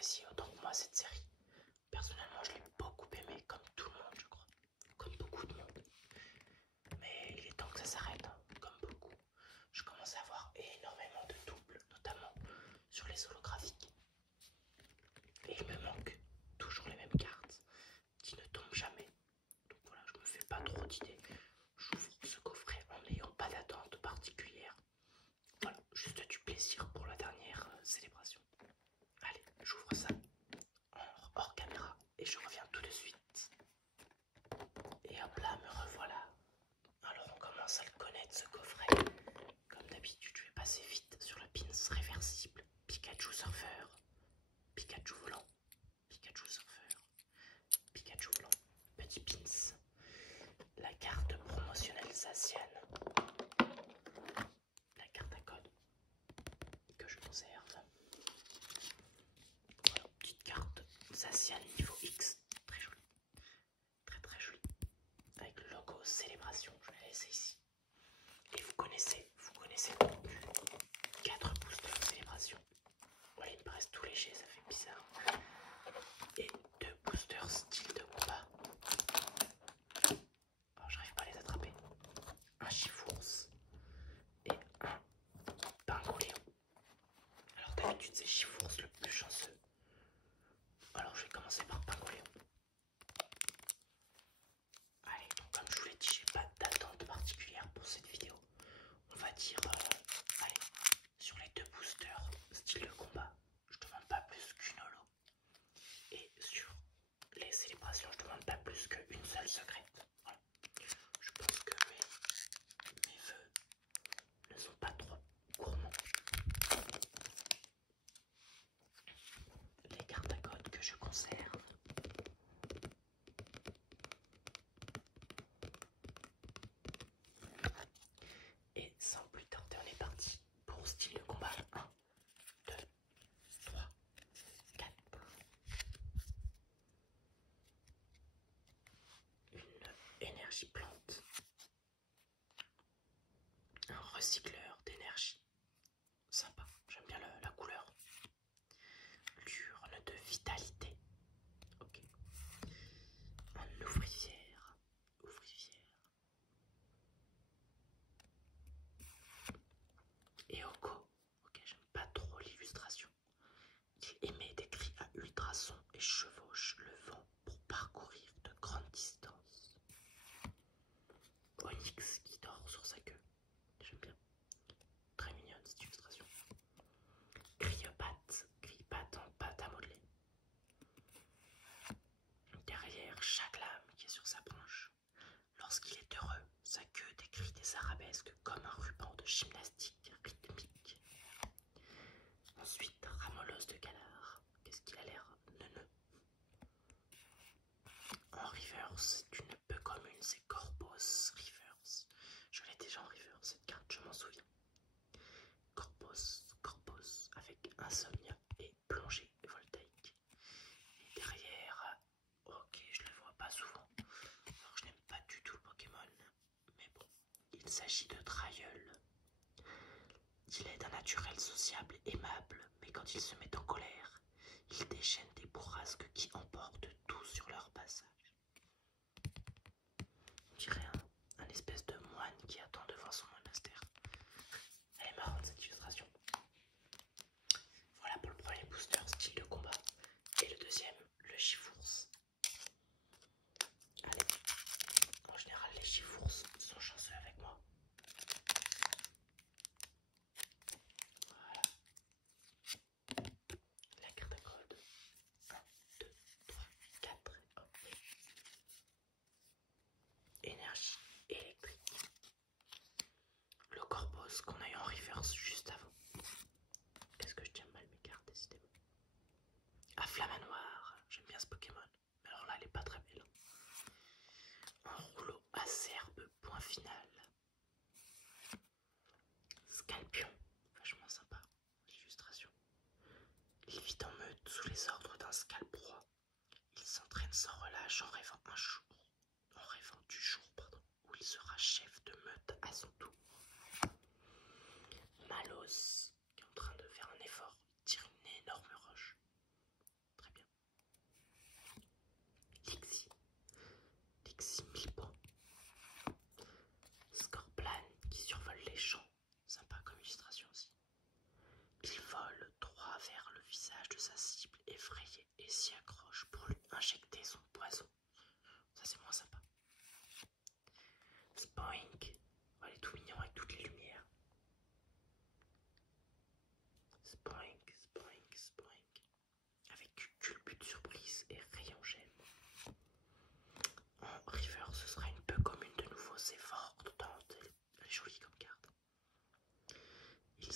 apprécié autant que moi cette série. Personnellement, je l'ai beaucoup aimé, comme tout le monde, je crois. Comme beaucoup de monde. Mais il est temps que ça s'arrête, hein, comme beaucoup. Je commence à avoir énormément de doubles, notamment sur les holographiques. Et il me manque toujours les mêmes cartes qui ne tombent jamais. Donc voilà, je me fais pas trop d'idées. J'ouvre ce coffret en n'ayant pas d'attente particulière. Voilà, juste du plaisir pour la dernière célébration. Allez, j'ouvre ça hors caméra et je reviens tout de suite. Et hop là, me revoilà. Alors on commence à le connaître ce coffret. Comme d'habitude, je vais passer vite sur la pins réversible. Pikachu Surfer, Pikachu volant, Pikachu Surfer, Pikachu volant, petit pins. La carte promotionnelle Zacian, la carte à code que je conserve. Voilà, petite carte Zacian niveau X, très jolie, très jolie, avec le logo Célébration, je vais la laisser ici. Et vous connaissez donc 4 boosters Célébration. Ouais, il me paraissent tout léger, ça fait bizarre. Et 2 boosters style de combat. Alors j'arrive pas à les attraper. Un Chifours et un Pingoléon. Alors d'habitude c'est Chifours le plus chanceux. Alors je vais commencer par Pingoléon. Allez, donc comme je vous l'ai dit, j'ai pas d'attente particulière pour cette vidéo. On va dire, allez, sur les 2 boosters style de combat, je demande pas plus qu'une holo. Et sur les célébrations, je demande pas plus qu'une seule secrète. Voilà. Je pense que mes vœux ne sont pas trop gourmands. Les cartes à code que je conserve. Et sans plus tarder, on est parti pour style de combat 1, 2, 3, 4. Une énergie plante. Un recycleur d'énergie. Sympa, j'aime bien la couleur. L'urne de vitalité. Ok. Un ouvrière. Et Oko. Ok, j'aime pas trop l'illustration. Il émet des cris à ultrasons et chevauche le vent pour parcourir de grandes distances. Onyx qui dort sur sa queue. J'aime bien. Très mignonne cette illustration. Grille-patte en pâte à modeler. Derrière chaque lame qui est sur sa branche. Lorsqu'il est heureux, sa queue décrit des arabesques comme un ruban de gymnastique rythmique. Ensuite, Ramolos de Galar. Qu'est-ce qu'il a l'air neuneux. En reverse, c'est une peu commune, c'est Corpos Reverse. Je l'ai déjà en reverse, cette carte, je m'en souviens. Corpos, avec Insomnia et Plongée voltaïque. Et derrière, ok, je le vois pas souvent. Alors je n'aime pas du tout le Pokémon, mais bon, il s'agit de Trailleul. Il est d'un naturel sociable et aimable, mais quand il se met en colère, il déchaîne des bourrasques qui emportent tout sur leur passage. On dirait un espèce de moine qui attend devant son monastère. Elle est marrante cette illustration. Voilà pour le premier booster style de combat. Et le deuxième, le Chifours. Allez, en général les Chifours sont chanceux avec moi. Voilà. La carte à code. 1, 2, 3, 4. Hop. Énergie électrique. Le Corpos qu'on a eu en reverse juste avant. Est-ce que je tiens mal mes cartes, décidément. Ah, Flamanoir, j'aime bien ce Pokémon. Mais alors là, elle est pas très belle. Un rouleau acerbe, point final. Scalpion, vachement sympa, l'illustration. Il vit en meute sous les ordres d'un scalproie. Il s'entraîne sans relâche en rêvant du jour où il sera chef de meute à son tour. Malo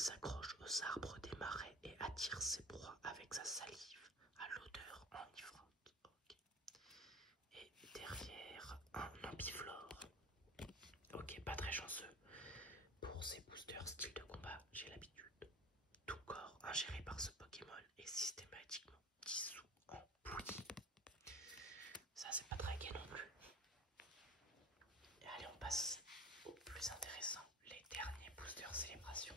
s'accroche aux arbres des marais et attire ses proies avec sa salive à l'odeur enivrante. Okay. Et derrière, un ambiflore. Ok, pas très chanceux. Pour ces boosters style de combat, j'ai l'habitude. Tout corps ingéré par ce Pokémon est systématiquement dissous en bouillie. Ça, c'est pas très gai non plus. Et allez, on passe au plus intéressant, les derniers boosters célébration.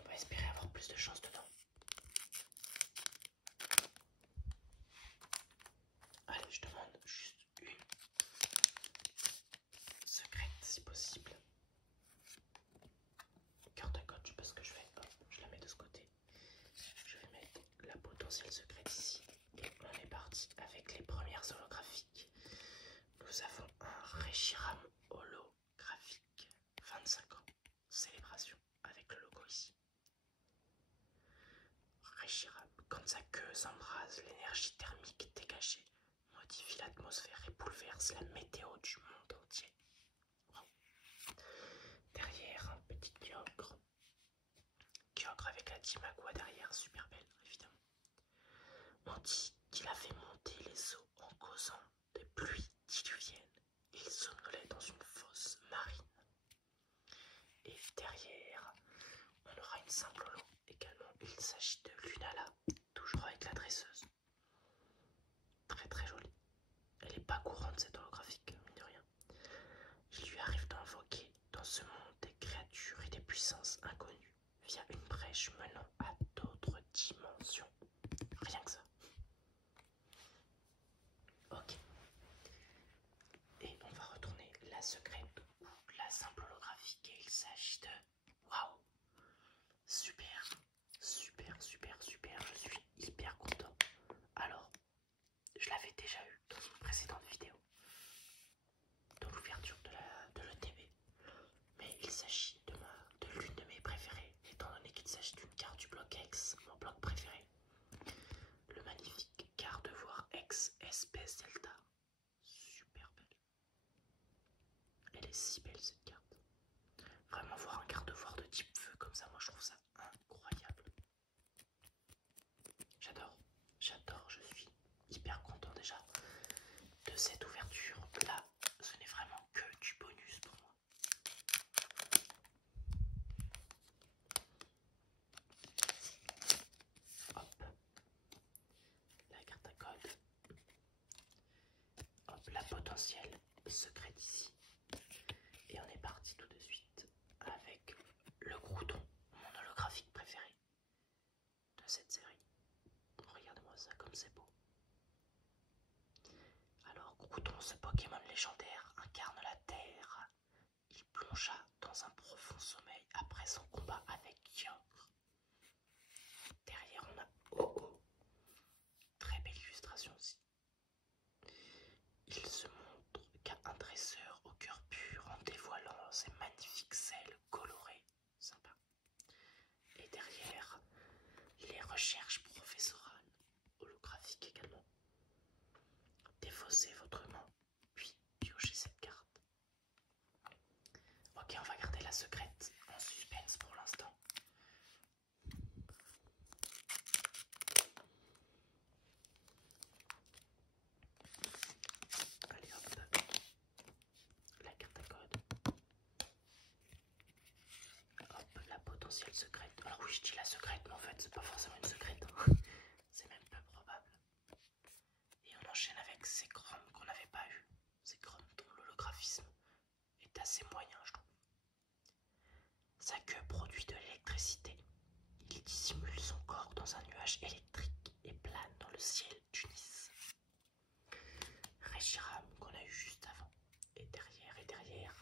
On va espérer avoir plus de chance dedans. Allez, je demande juste une secrète si possible. Carte à code, je sais pas ce que je fais. Hop, je la mets de ce côté. Je vais mettre la potentielle secrète ici. Et on est parti avec les premières holographiques. Nous avons un Reshiram holographique. 25 ans. Célébration avec le logo ici. Reshiram, quand sa queue s'embrase, l'énergie thermique dégagée modifie l'atmosphère et bouleverse la météo du monde entier. Wow. Derrière, un petit Kyogre. Kyogre avec la team Aqua derrière, super belle, évidemment. On dit qu'il a fait monter les eaux en causant des pluies diluviennes. Il somnolait dans une fosse marine. Et derrière, on aura une simple holo également. Il s'agit de Lunala, toujours avec la dresseuse. Très très jolie. Elle n'est pas courante cette holographique, mine de rien. Il lui arrive d'invoquer dans ce monde des créatures et des puissances inconnues via une brèche menant à d'autres dimensions. Rien que ça. Ok. Et on va retourner la secrète ou la simple holographique et il s'agit de... Waouh! Super, super, super, super, je suis hyper content. Alors, je l'avais déjà eu dans une précédente vidéo, dans l'ouverture de l'ETB, mais il s'agit de l'une de mes préférées, étant donné qu'il s'agit d'une carte du bloc X, mon bloc préféré. Le magnifique Gardevoir X espèce Delta. Super belle. Elle est si belle cette carte. Vraiment voir un Gardevoir de type feu comme ça, moi je trouve ça incroyable. J'adore, je suis hyper content déjà de cette ouverture. Là, ce n'est vraiment que du bonus pour moi. Hop, la carte à code. Hop, la potentielle secrète ici. Et on est parti tout de suite avec le Groudon, mon holographique préféré de cette série. Regardez-moi ça comme c'est beau. Alors Groudon, ce Pokémon légendaire, incarne la Terre. Il plongea dans un profond sommeil après son combat avec Kyogre. Derrière on a Oh-Oh. Très belle illustration aussi. Il se montre qu'à un dresseur au cœur pur en dévoilant ses magnifiques selles colorées. Sympa. Et derrière, les recherches professorales, holographiques également. Défaussez votre main, puis piochez cette carte. Ok, on va garder la secrète en suspense pour l'instant. Allez hop, la carte à code. Hop, la potentielle secrète. Alors oui, je dis la secrète, mais en fait, c'est pas forcément une secrète. C'est même peu probable. Et on enchaîne avec ces chromes qu'on n'avait pas eu. Ces chromes dont l'holographisme est assez moyen, je trouve. Sa queue produit de l'électricité. Il dissimule son corps dans un nuage électrique et plane dans le ciel du Nice. Reshiram qu'on a eu juste avant. Et derrière,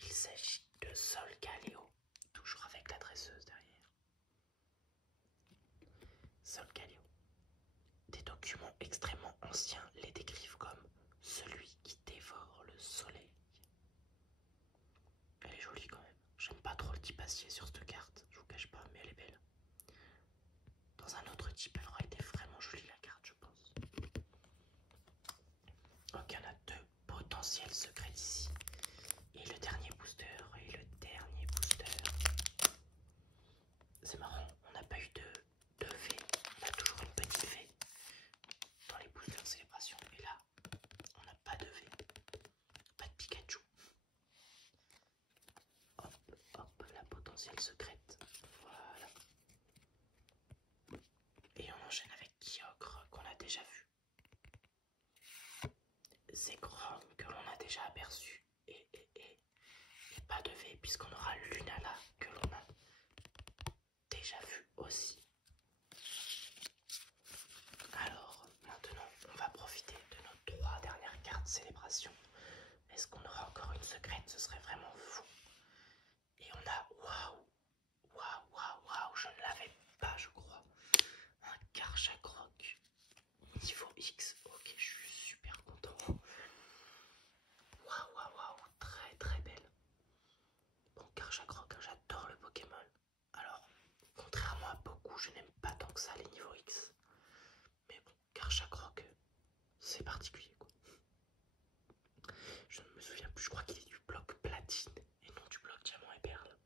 il s'agit de Solgaleo, toujours avec la dresseuse derrière. Solgaleo. Des documents extrêmement anciens les décrivent comme celui qui dévore le soleil. Elle est jolie quand même. J'aime pas trop le type acier sur cette carte, je vous cache pas, mais elle est belle. Dans un autre type, elle aurait été vraiment jolie la carte, je pense. Ok, on a deux potentiels secrets ici. Et le dernier booster, Pikachu. Hop, hop, la potentielle secrète. Voilà. Et on enchaîne avec Kyogre qu'on a déjà vu. Zekrom que l'on a déjà aperçu. Et pas de V puisqu'on aura Lunala que l'on a déjà vu aussi. Alors maintenant on va profiter de nos 3 dernières cartes célébration. Est-ce qu'on aura encore une secrète? Ce serait vraiment fou. Et on a waouh, je ne l'avais pas je crois. Un Karchakroc niveau X. Ok, je suis super content. Waouh, très très belle. Bon, Karchakroc, j'adore le Pokémon. Alors, contrairement à beaucoup, je n'aime pas tant que ça les niveaux X. Mais bon, Karchakroc, c'est particulier quoi. Je ne me souviens plus, je crois qu'il est du bloc platine et non du bloc diamant et perle.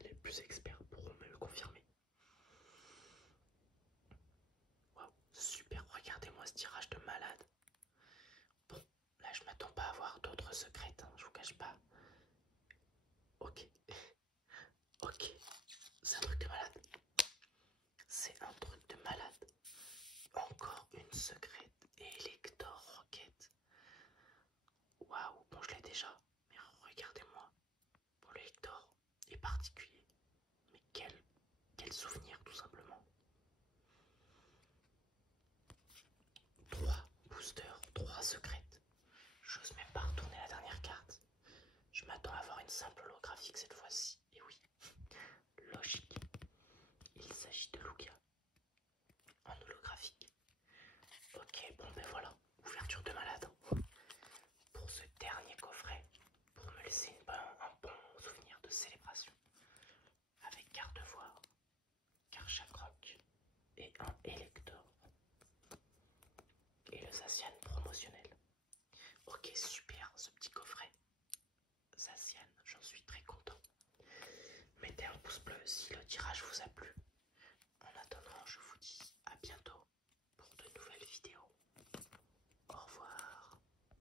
Les plus experts pourront me le confirmer. Waouh, super, regardez-moi ce tirage de malade. Bon, là je m'attends pas à avoir d'autres secrètes, hein, je vous cache pas. Ok, ok, c'est un truc de malade. C'est un truc de malade. Encore une secrète. Elector Rocket. Waouh, bon je l'ai déjà. Mais regardez-moi. Bon le Hector est particulier. Mais quel souvenir tout simplement. 3 boosters, 3 secrètes. J'ose même pas retourner la dernière carte. Je m'attends à avoir une simple holographique cette fois-ci. Et oui, logique. Il s'agit de Lugia. En holographique. Ok, bon ben voilà. Ouverture de malade. Pour ce dernier coffret. Pour me laisser un bon souvenir de célébration. Avec Gardevoir, Karchakroc et un Elector. Et le Zacian promotionnel. Ok, super ce petit coffret. Zacian, j'en suis très content. Mettez un pouce bleu si le tirage vous a plu.